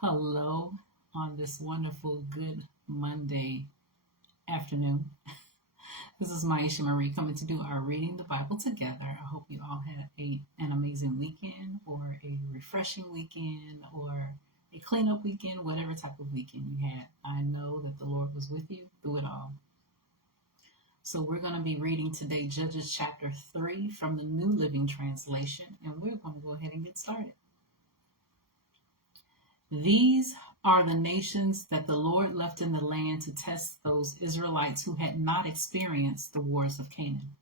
Hello on this wonderful good Monday afternoon. This is Maisha Marie coming to do our Reading the Bible together. I hope you all had an amazing weekend or a refreshing weekend or a cleanup weekend, whatever type of weekend you had. I know that the Lord was with you through it all. So we're going to be reading today Judges chapter 3 from the New Living Translation, and we're going to go ahead and get started. These are the nations that the Lord left in the land to test those Israelites who had not experienced the wars of Canaan.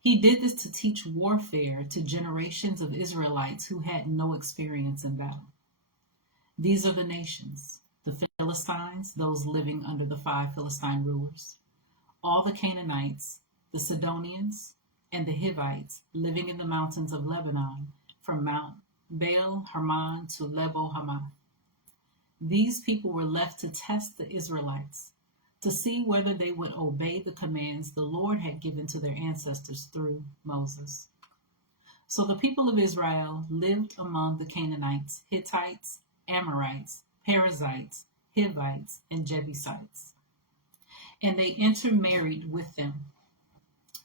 He did this to teach warfare to generations of Israelites who had no experience in battle. These are the nations: the Philistines, those living under the 5 Philistine rulers, all the Canaanites, the Sidonians, and the Hivites living in the mountains of Lebanon, from Mount Baal Hermon to Lebo Hamath. These people were left to test the Israelites, to see whether they would obey the commands the Lord had given to their ancestors through Moses. So the people of Israel lived among the Canaanites, Hittites, Amorites, Perizzites, Hivites, and Jebusites, and they intermarried with them.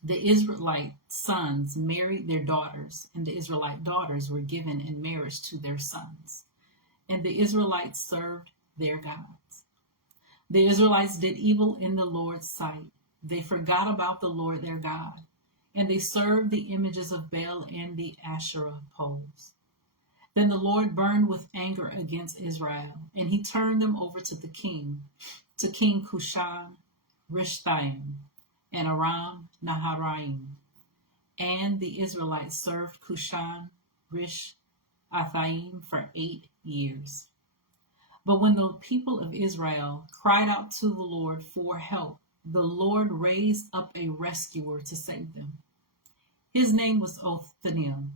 The Israelite sons married their daughters, and the Israelite daughters were given in marriage to their sons. And the Israelites served their gods. The Israelites did evil in the Lord's sight. They forgot about the Lord their God, and they served the images of Baal and the Asherah poles. Then the Lord burned with anger against Israel, and he turned them over to King Cushan Rishathaim, and Aram Naharaim. And the Israelites served Cushan Rishathaim for 8 years. But when the people of Israel cried out to the Lord for help, the Lord raised up a rescuer to save them. His name was Othniel,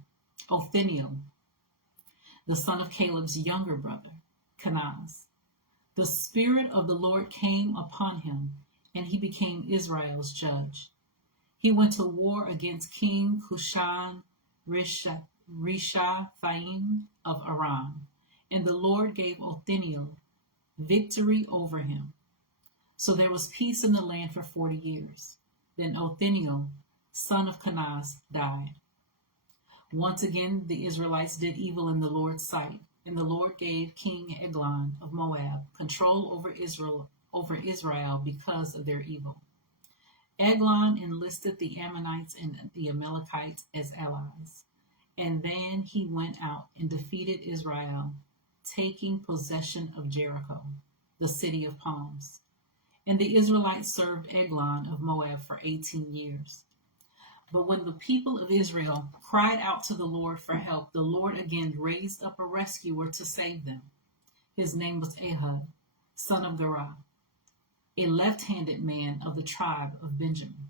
the son of Caleb's younger brother, Kenaz. The Spirit of the Lord came upon him, and he became Israel's judge. He went to war against King Cushan Rishathaim of Aram, and the Lord gave Othniel victory over him. So there was peace in the land for 40 years. Then Othniel, son of Kenaz, died. Once again the Israelites did evil in the Lord's sight, and the Lord gave King Eglon of Moab control over Israel because of their evil. Eglon enlisted the Ammonites and the Amalekites as allies, and then he went out and defeated Israel, taking possession of Jericho, the city of palms. And the Israelites served Eglon of Moab for 18 years. But when the people of Israel cried out to the Lord for help, the Lord again raised up a rescuer to save them. His name was Ehud, son of Gera, a left-handed man of the tribe of Benjamin.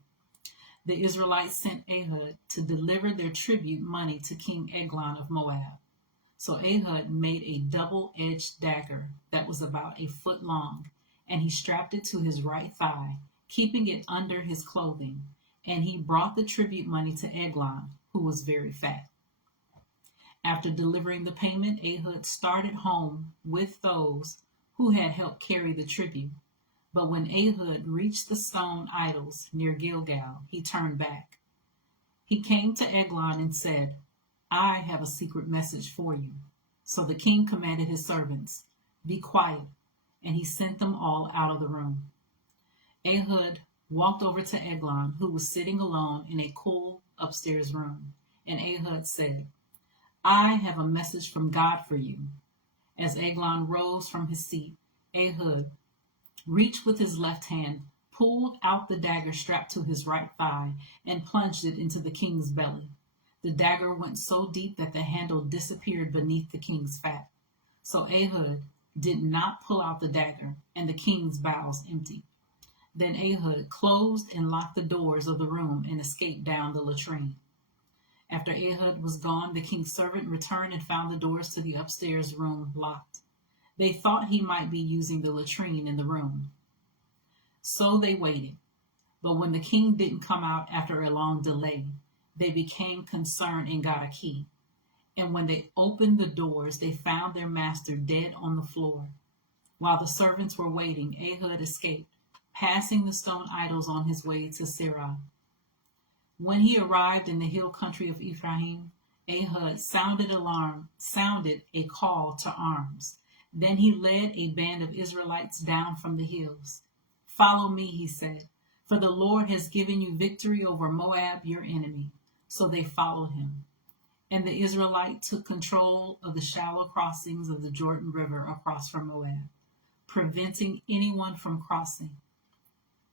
The Israelites sent Ehud to deliver their tribute money to King Eglon of Moab. So Ehud made a double-edged dagger that was about a foot long, and he strapped it to his right thigh, keeping it under his clothing. And he brought the tribute money to Eglon, who was very fat. After delivering the payment, Ehud started home with those who had helped carry the tribute. But when Ehud reached the stone idols near Gilgal, he turned back. He came to Eglon and said, "I have a secret message for you." So the king commanded his servants, "Be quiet," and he sent them all out of the room. Ehud walked over to Eglon, who was sitting alone in a cool upstairs room, and Ehud said, "I have a message from God for you." As Eglon rose from his seat, Ehud reached with his left hand, pulled out the dagger strapped to his right thigh, and plunged it into the king's belly. The dagger went so deep that the handle disappeared beneath the king's fat. So Ehud did not pull out the dagger, and the king's bowels emptied. Then Ehud closed and locked the doors of the room and escaped down the latrine. After Ehud was gone, the king's servant returned and found the doors to the upstairs room locked. They thought he might be using the latrine in the room. So they waited. But when the king didn't come out after a long delay, they became concerned and got a key. And when they opened the doors, they found their master dead on the floor. While the servants were waiting, Ehud escaped, passing the stone idols on his way to Seirah. When he arrived in the hill country of Ephraim, Ehud sounded a call to arms. Then he led a band of Israelites down from the hills. "Follow me," he said, "for the Lord has given you victory over Moab, your enemy." So they followed him. And the Israelites took control of the shallow crossings of the Jordan River across from Moab, preventing anyone from crossing.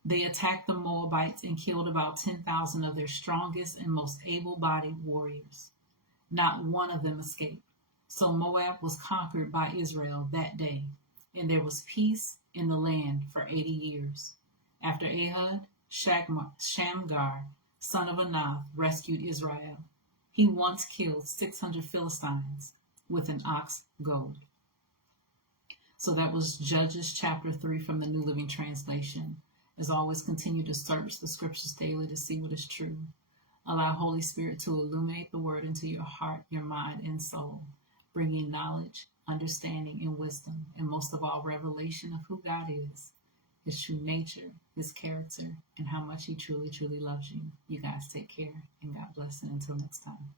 They attacked the Moabites and killed about 10,000 of their strongest and most able-bodied warriors. Not one of them escaped. So Moab was conquered by Israel that day, and there was peace in the land for 80 years. After Ehud, Shamgar, son of Anath, rescued Israel. He once killed 600 Philistines with an ox goad. So that was Judges chapter 3 from the New Living Translation. As always, continue to search the scriptures daily to see what is true. Allow Holy Spirit to illuminate the word into your heart, your mind, and soul, bringing knowledge, understanding, and wisdom, and most of all, revelation of who God is, his true nature, his character, and how much he truly, truly loves you. You guys take care, and God bless, and until next time.